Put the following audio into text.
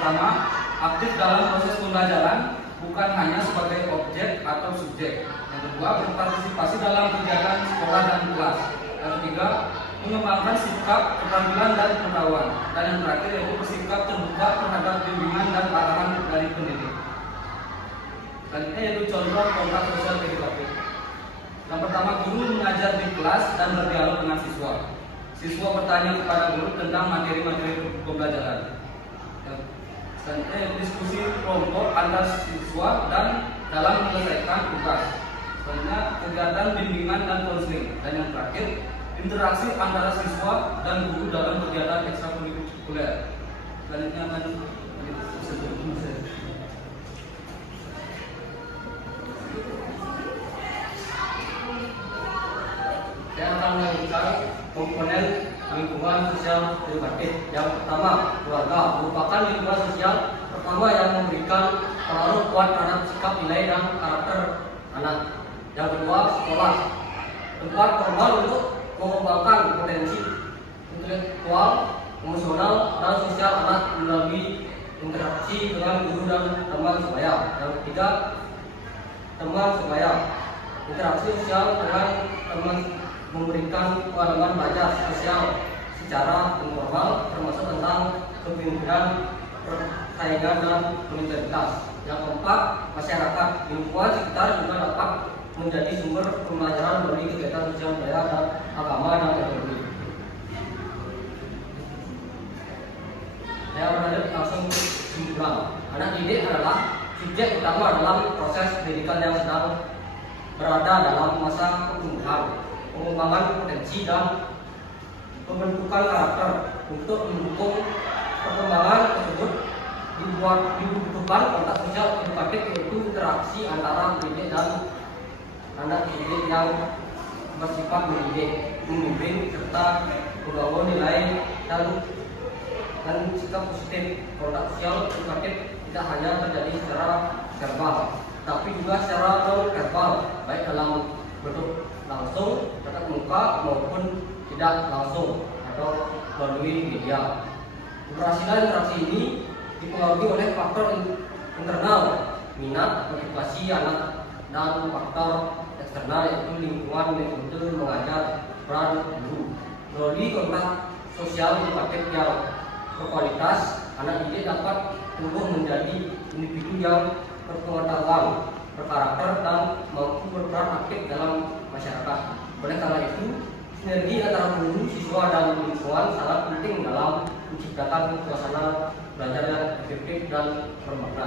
pertama, aktif dalam proses pembelajaran, bukan hanya sebagai objek atau subjek. Yang kedua, berpartisipasi dalam kegiatan sekolah dan kelas. Yang ketiga, mengembangkan sikap, keterampilan dan pengetahuan. Dan yang terakhir yaitu bersikap terbuka terhadap bimbingan dan arahan dari pendidik. Selanjutnya yaitu contoh kontak sosial edukatif. Yang pertama, guru mengajar di kelas dan berdialog dengan siswa. Siswa bertanya kepada guru tentang materi-materi pembelajaran. Selanjutnya yaitu diskusi kelompok antar siswa dan dalam menyelesaikan tugas. Selanjutnya kegiatan bimbingan dan konseling. Dan yang terakhir, interaksi antara siswa dan guru dalam kegiatan ekstrakurikuler. Selanjutnya akan saya akan melanjutkan komponen lingkungan sosial edukatif. Yang pertama, keluarga merupakan lingkungan sosial pertama yang memberikan pengaruh kuat terhadap sikap, nilai, dan karakter anak. Yang kedua, sekolah, tempat formal untuk mengembangkan potensi intelektual, emosional, dan sosial anak melalui interaksi dengan guru dan teman sebaya. Yang ketiga, teman sebaya, interaksi sosial dengan teman memberikan pengalaman belajar sosial secara informal, termasuk tentang kepemimpinan, persaingan, dan mentalitas. Yang keempat, masyarakat, lingkungan sekitar juga dapat menjadi sumber pembelajaran melalui kegiatan sosial budaya dan agama dan teknologi. Saya berlanjut langsung kesimpulan. Anak didik adalah subjek utama dalam proses pendidikan yang sedang berada dalam masa pertumbuhan, pengembangan potensi, dan pembentukan karakter. Untuk mendukung perkembangan tersebut dibutuhkan kontak sosial edukatif, yaitu interaksi antara pendidik dan anak didik yang bersifat mendidik, membimbing, serta membangun nilai dan sikap positif. Kontak sosial edukatif tidak hanya terjadi secara verbal, tapi juga secara non-verbal, baik dalam bentuk langsung tatap muka maupun tidak langsung atau melalui media. Keberhasilan interaksi ini dipengaruhi oleh faktor internal, minat, motivasi anak, dan faktor eksternal, yaitu lingkungan, metode mengajar, peran guru. Melalui kontak sosial edukatif yang berkualitas, anak didik dapat tumbuh menjadi individu yang berpengetahuan, berkarakter, dan mampu berperan aktif dalam masyarakat. Oleh karena itu, sinergi antara guru, siswa, dan lingkungan sangat penting dalam menciptakan suasana belajar yang efektif dan bermakna.